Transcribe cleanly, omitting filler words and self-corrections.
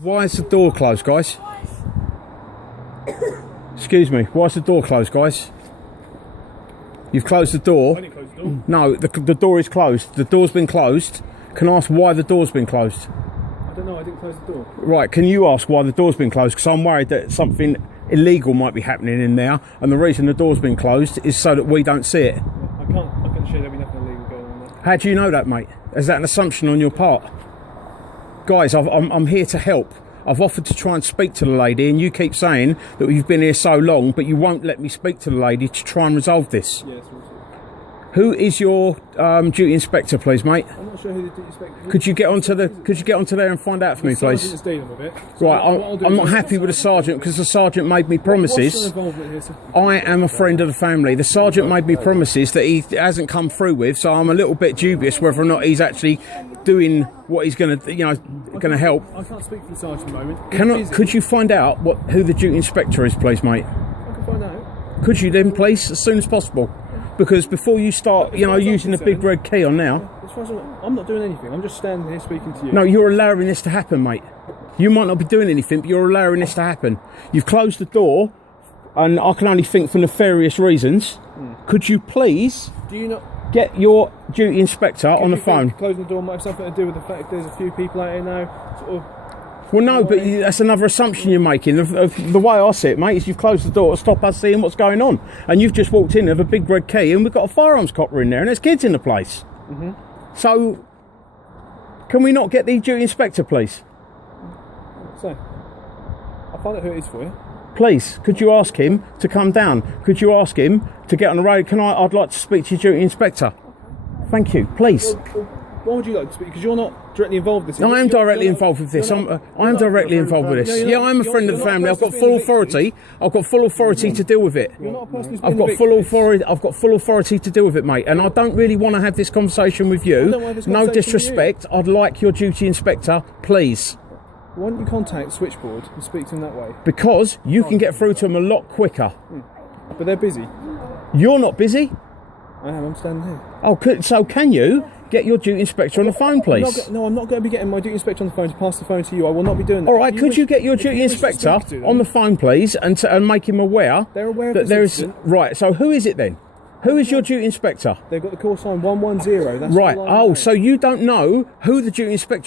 Why is the door closed, guys? Excuse me, why is the door closed, guys? You've closed the door. I didn't close the door. No, the door is closed. The door's been closed. Can I ask why the door's been closed? I don't know, I didn't close the door. Right, can you ask why the door's been closed? Because I'm worried that something illegal might be happening in there, and the reason the door's been closed is so that we don't see it. I can assure there'll be nothing illegal going on there. How do you know that, mate? Is that an assumption on your part? Guys, I'm here to help. I've offered to try and speak to the lady, and you keep saying that you've been here so long, but you won't let me speak to the lady to try and resolve this. Yeah, that's right. Who is your duty inspector, please, mate? I'm not sure who the duty inspector is. Could you get onto there and find out for me, The sergeant please? is dealing with it. So Right, what I'll do I'm is not happy with the sergeant because the sergeant made me What's your promises. involvement here, sir? I am a friend of the family. The sergeant made me promises that he hasn't come through with, so I'm a little bit dubious whether or not he's actually doing what he's going to help. I can't speak for the sergeant at the moment. Could you find out who the duty inspector is, please, mate? I can find out. Could you then, please, as soon as possible? Because before you start, using the big red key on now. As far as I'm not doing anything. I'm just standing here speaking to you. No, you're allowing this to happen, mate. You might not be doing anything, but you're allowing this to happen. You've closed the door, and I can only think for nefarious reasons. Could you please Do you not get your duty inspector on the phone? Closing the door might have something to do with the fact there's a few people out here now, sort of. Well, no, but that's another assumption you're making. The way I see it, mate, is you've closed the door to stop us seeing what's going on. And you've just walked in with a big red key, and we've got a firearms copper in there, and there's kids in the place. Mm-hmm. So, can we not get the duty inspector, please? So, I'll find out who it is for you. Please, could you ask him to come down? Could you ask him to get on the road? I'd like to speak to your duty inspector. Thank you, please. Why would you like to speak? Because you're not directly involved with this. I am directly involved with this. I am directly involved with this. Yeah, I'm a friend of the family. I've got full authority. I've got full authority to deal with it. You're not a person who's I've got full authority. I've got full authority to deal with it, mate. And I don't really want to have this conversation with you. No disrespect. I'd like your duty inspector, please. Why don't you contact Switchboard and speak to them that way? Because you can get through to them a lot quicker. But they're busy. You're not busy. I am. I'm standing here. Oh, so can you get your duty inspector on the phone, please? I'm not going to be getting my duty inspector on the phone to pass the phone to you. I will not be doing that. All right, could you get your duty inspector on the phone, please, and make him aware They're aware that of there this is... incident. Right, so who is it then? Who is your duty inspector? They've got the call sign 110. That's Right, all I know. so you don't know who the duty inspector